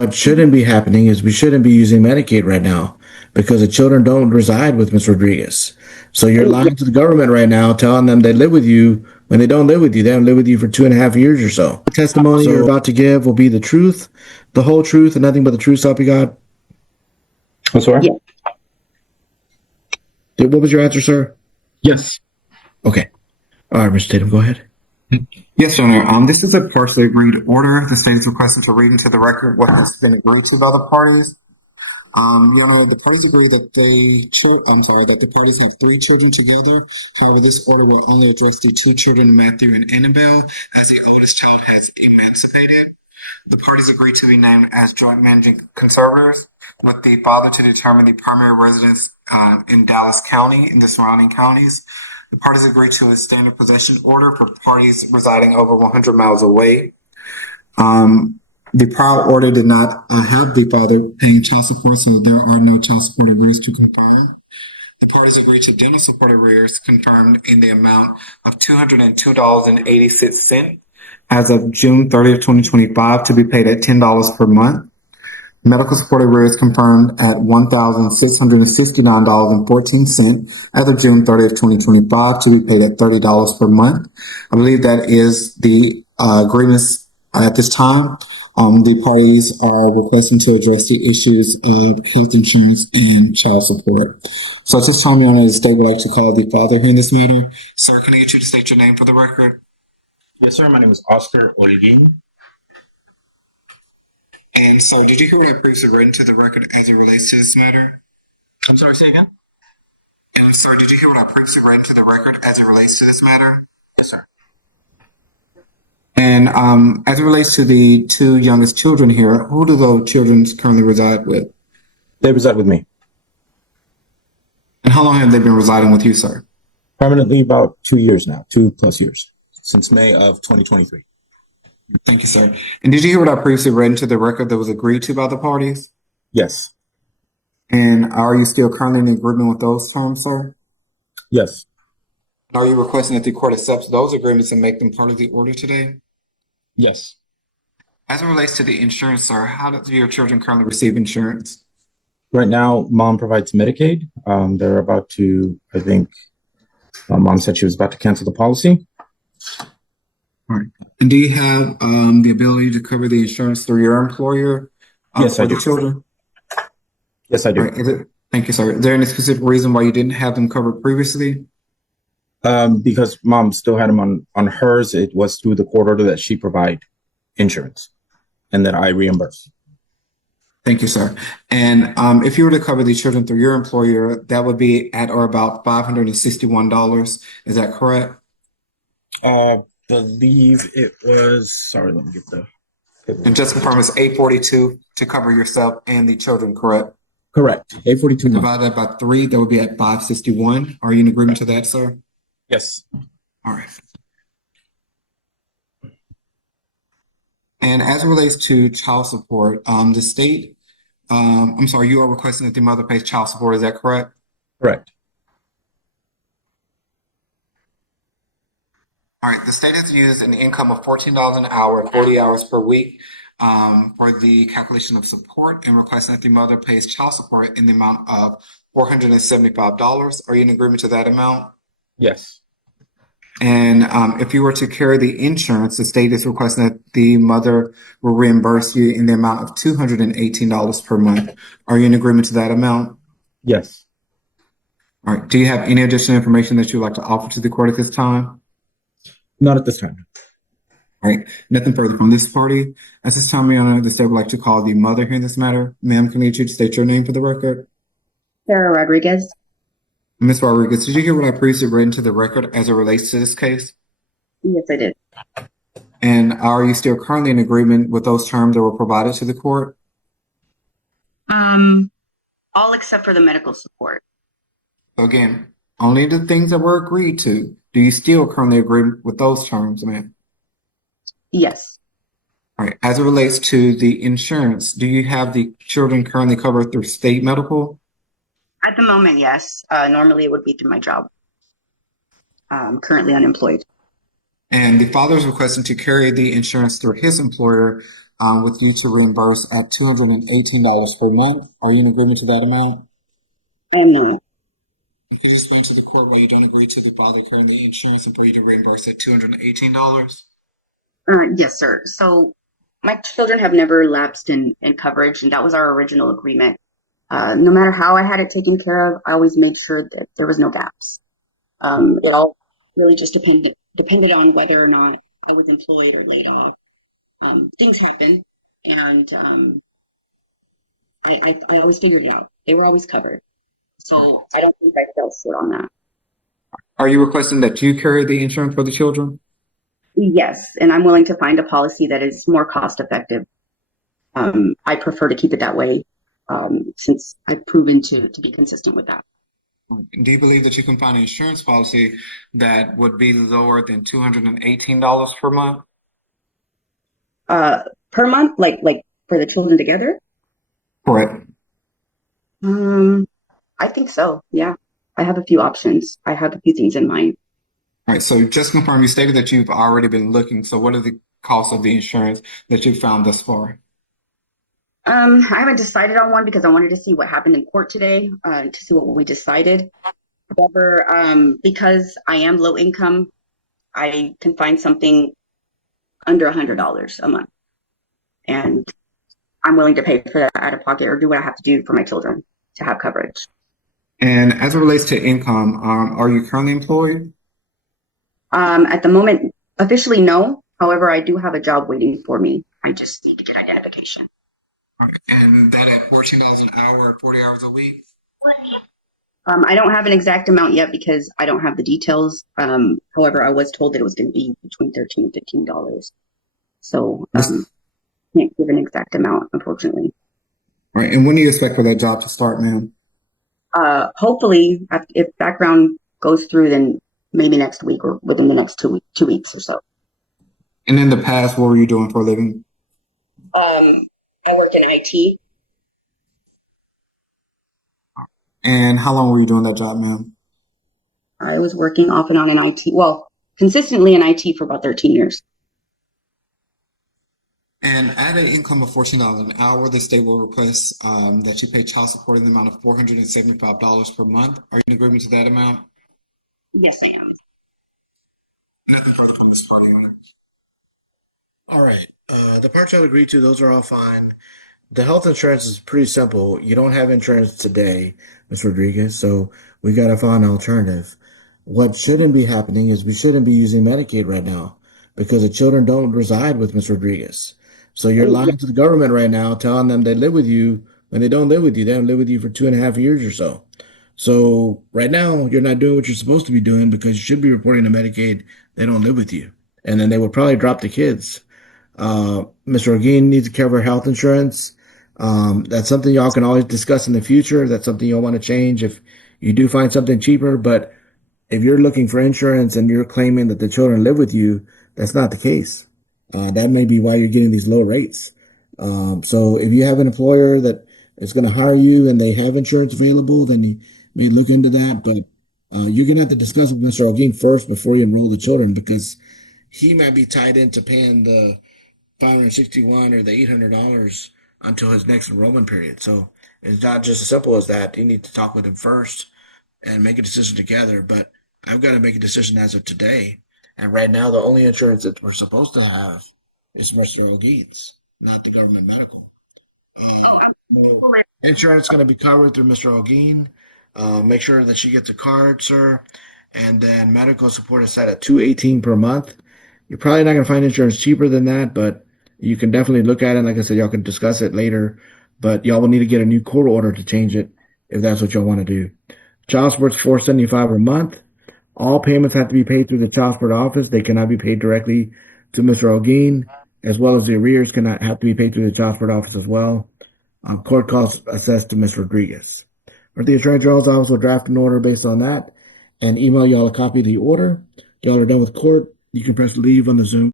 What shouldn't be happening is we shouldn't be using Medicaid right now because the children don't reside with Ms. Rodriguez. So you're Yeah, lying to the government right now, telling them they live with you when they don't live with you. They haven't lived with you for 2.5 years or so. The testimony you're about to give will be the truth, the whole truth, and nothing but the truth, so help you God. I'm sorry? yeah. What was your answer, sir? Yes. Okay. All right, Mr. Tatum, go ahead. Yes, Your Honor. This is a partially agreed order. The state is requesting to read into the record what has been agreed to by the parties. Your Honor, the parties agree that that the parties have 3 children together. However, this order will only address the 2 children, Matthew and Annabelle, as the oldest child has emancipated. The parties agree to be named as joint managing conservators, with the father to determine the primary residence in Dallas County and the surrounding counties. The parties agree to a standard possession order for parties residing over 100 miles away. The prior order did not have the father paying child support, so there are no child support arrears to confirm. The parties agreed to dental support arrears confirmed in the amount of $202.86 as of June 30th, 2025, to be paid at $10 per month. Medical support arrears confirmed at $1,669.14 as of June 30th, 2025, to be paid at $30 per month. I believe that is the agreements at this time. The parties are requesting to address the issues of health insurance and child support. So at this time, Your Honor, the state would like to call the father here in this matter. Sir, can I get you to state your name for the record? Yes, sir. My name is Oscar Olguin. And so, did you hear what I previously read into the record as it relates to this matter? I'm sorry, say again? And sir, did you hear what I previously read into the record as it relates to this matter? Yes, sir. And as it relates to the 2 youngest children here, who do those children currently reside with? They reside with me. And how long have they been residing with you, sir? Permanently about 2 years now, 2+ years, since May of 2023. Thank you, sir. And did you hear what I previously read into the record that was agreed to by the parties? Yes. And are you still currently in agreement with those terms, sir? Yes. Are you requesting that the court accepts those agreements and make them part of the order today? Yes. As it relates to the insurance, sir, how do your children currently receive insurance? Right now, mom provides Medicaid. They're about to, I think, mom said she was about to cancel the policy. All right. And do you have the ability to cover the insurance through your employer Yes, for I the do. children? Yes, I All do. right. Thank you, sir. Is there any specific reason why you didn't have them covered previously? Because mom still had them on hers. It was through the court order that she provide insurance and that I reimburse. Thank you, sir. And if you were to cover the children through your employer, that would be at or about $561. Is that correct? Believe it was, sorry, let me get the. And just confirm it's $842 to cover yourself and the children, correct? Correct. 842. Divide that by 3, that would be at $561. Are you in agreement to that, sir? Yes. All right. And as it relates to child support, the state, I'm sorry, you are requesting that the mother pays child support, is that correct? Correct. All right, the state has used an income of $14 an hour, 40 hours per week for the calculation of support and requesting that the mother pays child support in the amount of $475. Are you in agreement to that amount? Yes. And if you were to carry the insurance, the state is requesting that the mother will reimburse you in the amount of $218 per month. Are you in agreement to that amount? Yes. All right. Do you have any additional information that you would like to offer to the court at this time? Not at this time. All right. Nothing further from this party. At this time, Your Honor, the state would like to call the mother here in this matter. Ma'am, can I get you to state your name for the record? Sarah Rodriguez. Ms. Rodriguez, did you hear what I previously read into the record as it relates to this case? Yes, I did. And are you still currently in agreement with those terms that were provided to the court? All except for the medical support. So again, only the things that were agreed to. Do you still currently agree with those terms, ma'am? Yes. All right. As it relates to the insurance, do you have the children currently covered through state medical? At the moment, yes. Normally it would be through my job. I'm currently unemployed. And the father is requesting to carry the insurance through his employer. with you to reimburse at $218 per month. Are you in agreement to that amount? And no. Can you explain to the court why you don't agree to the father carrying the insurance and for you to reimburse at $218? Yes, sir. So my children have never lapsed in coverage, and that was our original agreement. No matter how I had it taken care of, I always made sure that there was no gaps. It all really just depended on whether or not I was employed or laid off. Things happen, and I always figured it out. They were always covered, so I don't think I fell short on that. Are you requesting that you carry the insurance for the children? Yes, and I'm willing to find a policy that is more cost effective. I prefer to keep it that way, since I've proven to be consistent with that. Do you believe that you can find an insurance policy that would be lower than $218 per month? Per month, like for the children together? Correct. I think so. Yeah, I have a few options. I have a few things in mind. All right, so just confirm, you stated that you've already been looking. So what are the costs of the insurance that you found thus far? I haven't decided on one because I wanted to see what happened in court today, to see what we decided. However, because I am low income, I can find something under $100 a month, and I'm willing to pay for that out of pocket or do what I have to do for my children to have coverage. And as it relates to income, are you currently employed? At the moment, officially no. However, I do have a job waiting for me. I just need to get identification. All right, and that at $14 an hour, 40 hours a week? I don't have an exact amount yet because I don't have the details. However, I was told that it was going to be between $13 and $15. So can't give an exact amount, unfortunately. All right, and when do you expect for that job to start, ma'am? Hopefully, if background goes through, then maybe next week or within the next 2 weeks or so. And in the past, what were you doing for a living? I worked in IT. And how long were you doing that job, ma'am? I was working off and on in IT, well, consistently in IT for about 13 years. And at an income of $14 an hour, the state will request that you pay child support in the amount of $475 per month. Are you in agreement to that amount? Yes, I am. All right. The parts y'all agreed to, those are all fine. The health insurance is pretty simple. You don't have insurance today, Ms. Rodriguez, so we got to find an alternative. What shouldn't be happening is we shouldn't be using Medicaid right now because the children don't reside with Ms. Rodriguez. So you're lying to the government right now, telling them they live with you when they don't live with you. They haven't lived with you for 2.5 years or so. So right now you're not doing what you're supposed to be doing because you should be reporting to Medicaid they don't live with you. And then they would probably drop the kids. Mr. O'Gean needs to cover health insurance. That's something y'all can always discuss in the future. That's something you'll want to change if you do find something cheaper. But if you're looking for insurance and you're claiming that the children live with you, that's not the case. That may be why you're getting these low rates. So if you have an employer that is going to hire you and they have insurance available, then you may look into that. But you're going to have to discuss with Mr. O'Gean first before you enroll the children because he might be tied into paying the $561 or the $800 until his next enrollment period. So it's not just as simple as that. You need to talk with him first and make a decision together. But I've got to make a decision as of today. And right now, the only insurance that we're supposed to have is Mr. O'Gean's, not the government medical. Insurance going to be covered through Mr. O'Gean. Make sure that she gets a card, sir. And then medical support is set at $218 per month. You're probably not going to find insurance cheaper than that, but you can definitely look at it. Like I said, y'all can discuss it later, but y'all will need to get a new court order to change it if that's what y'all want to do. Child support's $475 a month. All payments have to be paid through the child support office. They cannot be paid directly to Mr. O'Gean, as well as the arrears cannot have to be paid through the child support office as well. Court costs assessed to Ms. Rodriguez. Or the Attorney General's office will draft an order based on that and email y'all a copy of the order. Y'all are done with court. You can press leave on the Zoom.